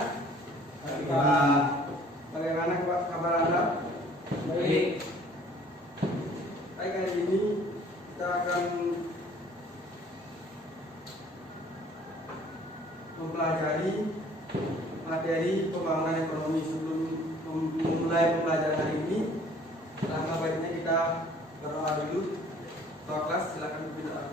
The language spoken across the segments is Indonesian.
anak-anak. Bagaimana kabar Anda? Baik. Baik, kali ini kita akan mempelajari materi pembangunan ekonomi. Sebelum memulai pembelajaran hari ini, langkah baiknya kita berdoa dulu. Ketua kelas, silakan berdoa.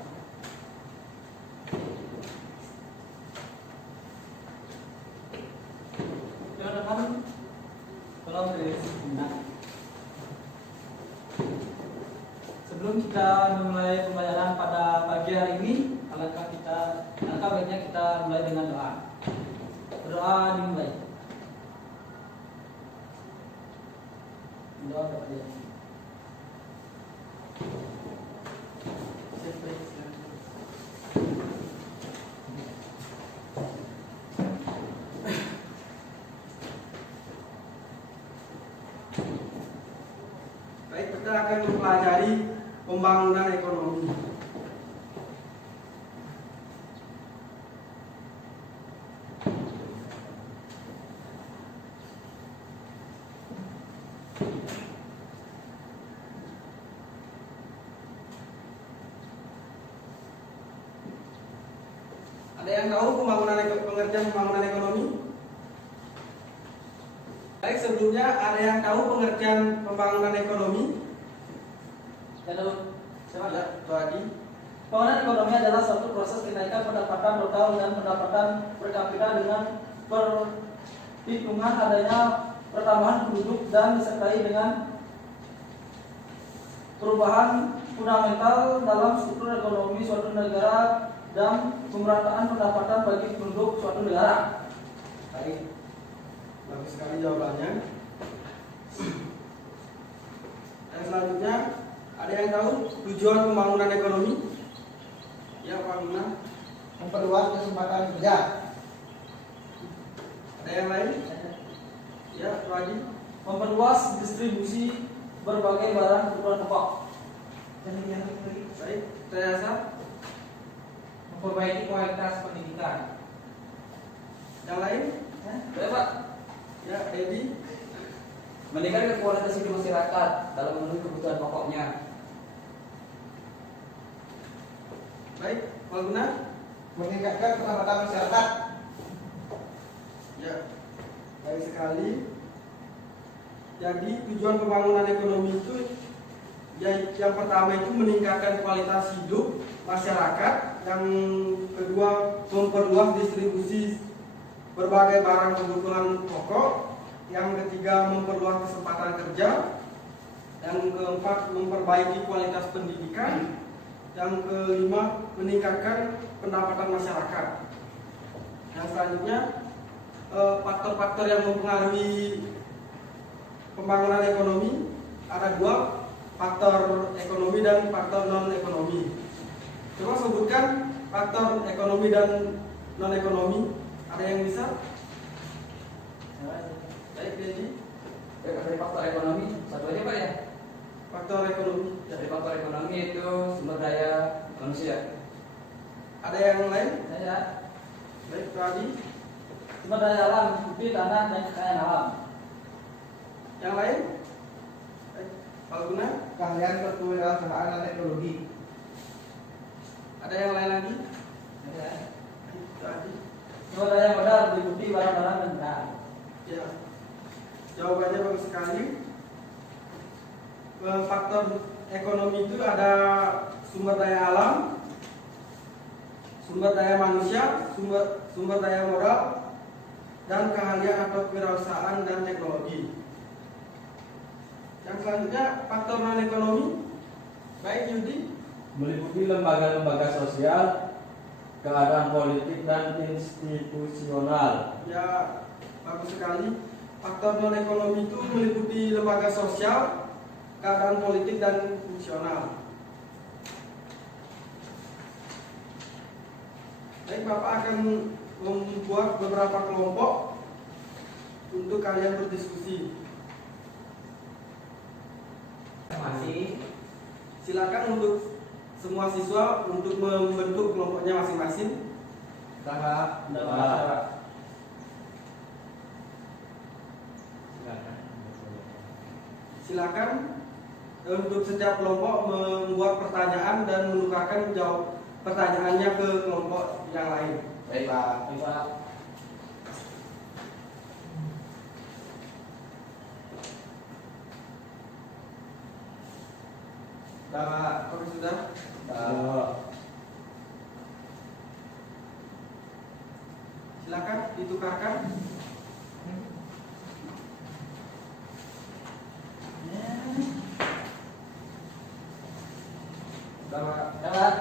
Sebelum kita memulai pembelajaran pada pagi hari ini, alangkah baiknya kita mulai dengan doa. Berdoa dimulai. Doa kepada Dia. Baik, kita akan mempelajari pembangunan ekonomi. Ada yang tahu pengertian pembangunan ekonomi? Baik, sebelumnya ada yang tahu pengertian pembangunan ekonomi? Ya, tadi. Pembangunan ekonomi adalah suatu proses kenaikan pendapatan total dan pendapatan per kapita dengan perhitungan adanya pertambahan penduduk dan disertai dengan perubahan fundamental dalam struktur ekonomi suatu negara dan pemerataan pendapatan bagi penduduk suatu negara. Baik, bagus sekali jawabannya. Yang selanjutnya, ada yang tahu tujuan pembangunan ekonomi? Ya, Pak Guna. Memperluas kesempatan kerja. Ada yang lain? Ya, Pak Haji. Memperluas distribusi berbagai barang kebutuhan pokok. Baik, terasa. Memperbaiki kualitas pendidikan. Yang lain? Baik, Pak. Ya, Edi. Meningkatkan kualitas hidup masyarakat dalam memenuhi kebutuhan pokoknya. Baik, Pak Guna. Meningkatkan pendapatan masyarakat. Ya, baik sekali. Jadi tujuan pembangunan ekonomi itu yang pertama itu meningkatkan kualitas hidup masyarakat, yang kedua memperluas distribusi berbagai barang kebutuhan pokok, yang ketiga memperluas kesempatan kerja, yang keempat memperbaiki kualitas pendidikan, yang kelima meningkatkan pendapatan masyarakat. Yang selanjutnya faktor-faktor yang mempengaruhi pembangunan ekonomi ada dua, faktor ekonomi dan faktor non ekonomi. Coba sebutkan faktor ekonomi dan non ekonomi. Ada yang bisa? Baik, jadi Dari faktor ekonomi, satu aja Pak ya. faktor ekonomi. Dari faktor ekonomi itu sumber daya manusia. Ada yang lain? Saya Baik, tadi. sumber daya alam, bukti tanah dan kekayaan alam. Yang lain? Baik, Pak Guna. Keahlian berkewirausahaan dan teknologi. Ada yang lain lagi? Saya Tadi. sumber daya modal, bukti barang-barang dan barang. Ya. Jawabannya bagus sekali. Faktor ekonomi itu ada sumber daya alam, sumber daya manusia, sumber daya modal, dan keahlian atau kewirausahaan dan teknologi. Yang selanjutnya faktor non ekonomi. Baik, Yudi. Meliputi lembaga-lembaga sosial, keadaan politik dan institusional. Ya, bagus sekali. Faktor non ekonomi itu meliputi lembaga sosial, keadaan politik dan fungsional. Baik, Bapak akan membuat beberapa kelompok untuk kalian berdiskusi. Masih. Silakan untuk semua siswa untuk membentuk kelompoknya masing-masing. Usaha. silakan untuk setiap kelompok membuat pertanyaan dan menukarkan jawab pertanyaannya ke kelompok yang lain. Baik Pak. Baik, Pak. Oke, sudah. Silakan ditukarkan. Bapak, Dapat.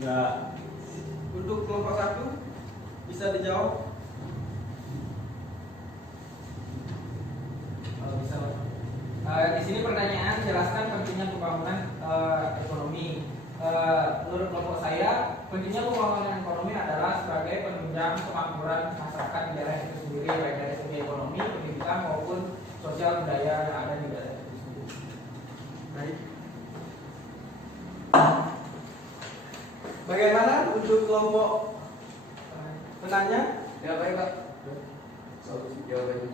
Enggak. untuk kelompok 1 bisa dijawab. Kalau bisa, Pak. Di sini pertanyaan jelaskan pentingnya pembangunan ekonomi. Menurut kelompok saya, pentingnya pembangunan ekonomi adalah sebagai penunjang kemakmuran masyarakat di daerah itu sendiri, baik dari segi ekonomi, pendidikan maupun sosial budaya yang ada di daerah itu sendiri. Baik. Bagaimana untuk kelompok penanya? Ya baik Pak. Solusi jawabannya.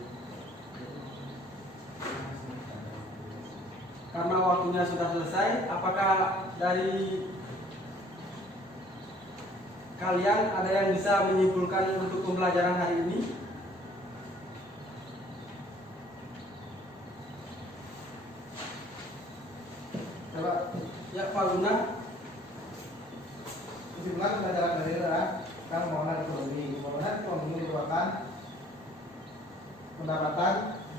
Karena waktunya sudah selesai, apakah dari kalian ada yang bisa menyimpulkan untuk pembelajaran hari ini? Coba Ya, Pak Luna. kesimpulan pelajaran dari ini adalah tentang pembangunan ekonomi. Pembangunan ekonomi merupakan pendapatan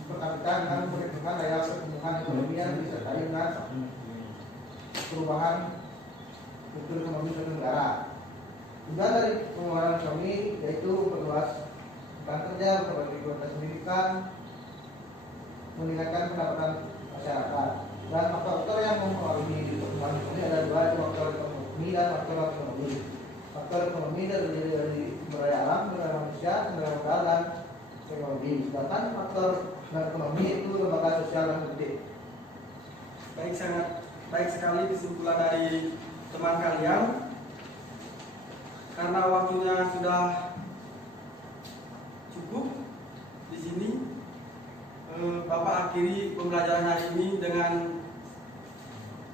per kapita dengan perhitungan daya pertumbuhan ekonomi yang disertai dengan perubahan struktur ekonomi suatu negara. Tujuan dari pembangunan ekonomi yaitu memperluas lapangan kerja, memperbaiki kualitas pendidikan, meningkatkan pendapatan masyarakat. Dan faktor-faktor yang mempengaruhi pertumbuhan ekonomi ada dua, yaitu faktor ekonomi dan faktor ekonomi. Faktor ekonomi terdiri dari sumber daya alam, sumber daya manusia, sumber daya modal, dan teknologi. Sedangkan faktor ekonomi itu lembaga sosial dan politik. Baik, sangat baik sekali kesimpulan dari teman kalian. Karena waktunya sudah cukup di sini, Bapak akhiri pembelajaran hari ini dengan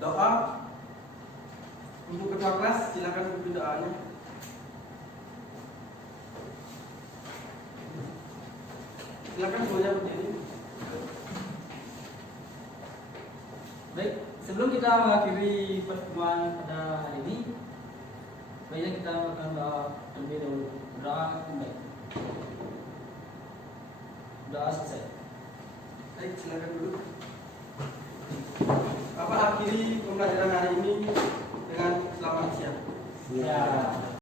doa. Untuk ketua kelas, silakan pimpin doanya. Silakan semuanya berdiri. Baik, sebelum kita mengakhiri pertemuan pada hari ini, baiknya kita melakukan doa terlebih dahulu. Doa baik. Doa selesai. Baik, silakan dulu. Bapak akhiri pembelajaran hari ini dengan selamat siang. Ya.